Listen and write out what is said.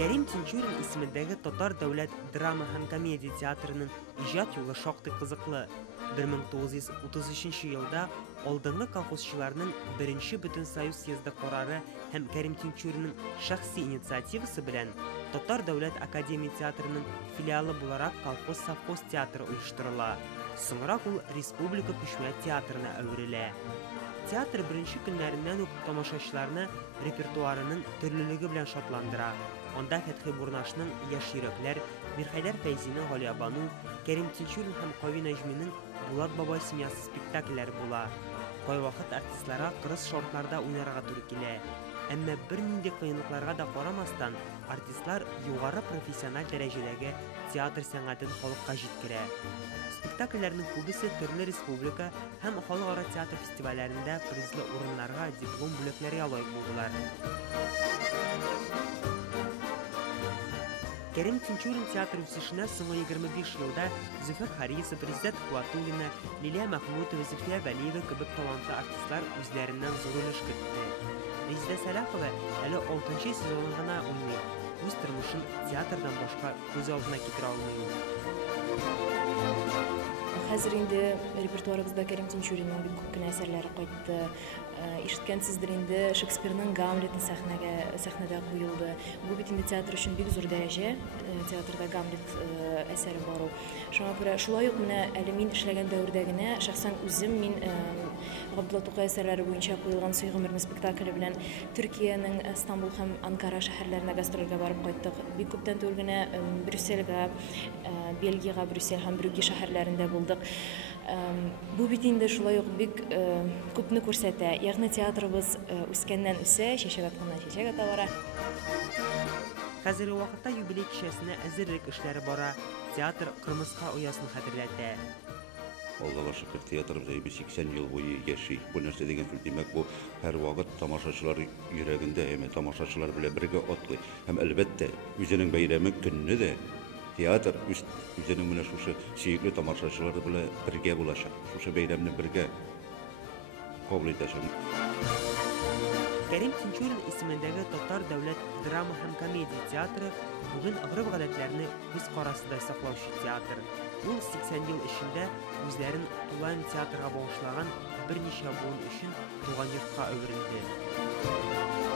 Кәрим Тинчурин исемендәге Татар дәүләт драма һәм комедия театрының иҗат юлы шактый кызыклы. 1933 елда алдынгы колхозчыларның беренче Бөтенсоюз съезды карары һәм Кәрим Тинчуринның шәхси инициативасы белән Татар дәүләт академия театрының филиалы буларак колхоз-совхоз театры оештырыла. Соңрак ул республика күчмә театрына әверелә. Театр беренче көннәреннән үк тамашачыларны репертуарының төрлелеге белән шатландыра. Анда Фәтхи Бурнашның Яшь йөрәкләр, Мирхәйдәр Фәйзинең Галиябану, Кәрим Тинчурин һәм Кави Нәҗминең Булат бабай семьясы спектакльләре була. Кайвакыт артистларга кырыс шартларда уйнарга туры килә. Әмма бернинди кыенлыкларга да карамастан, артистлар югары профессиональ дәрәҗәдәге театр сәнгатен халыкка җиткерә. Спектакльләрнең күбесе төрле республика һәм халыкара театр фестивальләрендә призлы урыннарга, диплом бүләкләргә лаек булдылар. Кәрим Тинчурин театр үсешенә соңгы 25 елда Зөфәр Харисов, Реззат Куатуллина, Лилия Мәхмүтова, Зөлфия Вәлиева кебек талантлы артистлар үзләреннән зур өлеш кертте. Резидә Сәләхова әле 6-нчы сезонын гына уйный. Үз тормышын театрдан башка күз алдына китерә алмый. Хәзер инде репертуарыбызда Кәрим Тинчуринның бик күп кенә әсәрләре кайтты. Ишеткәнсездер инде Шекспирның Гамлеты сәхнәдә куелды. Бу бит инде театр өчен бик зур дәрәҗә. Театрда Гамлет әсәре бару. Шуңа күрә шулай ук менә әле мин эшләгән дәвердә генә шәхсән үзем мин Габдулла Тукай әсәрләре буенча куелган Сөй гомерне спектакле белән Төркиянең Стамбул һәм Анкара шәһәрләренә гастрольгә барып кайттык. Бик күптән түгел генә Брюссельгә, Бельгиягә, Брюссель һәм Брюгге шәһәрләрендә булдык. Бу бит инде шулай ук бик күпне күрсәтә. Ягъни театрыбыз үскәннән үсә, чәчәк атканнан чәчәк ата бара. Хәзерге вакытта юбилей кичәсенә әзерлек эшләре бара. Театр Кырмыска оясын хәтерләтә. Аллага шөкер, театрыбыз 80 ел буе яши. Бу нәрсә дигән сүз димәк, бу һәр вакыт тамашачылар йөрәгендә, тамашачылар белән бергә атлый. Һәм әлбәттә, үзенең бәйрәме көнне дә театр үзенең менә шушы сөекле тамашачылар белән бергә булачак. Шушы бәйрәмне бергә кабул итәчәк. Кәрим Тинчурин исемендәге Татар дәүләт драма һәм комедия театры бүген гырыф-гадәтләрне үз карасында саклаучы театр. Ул 80 ел эчендә үзләрен тулан театрга багышлаган берничә буын өчен туган йортка әверелде.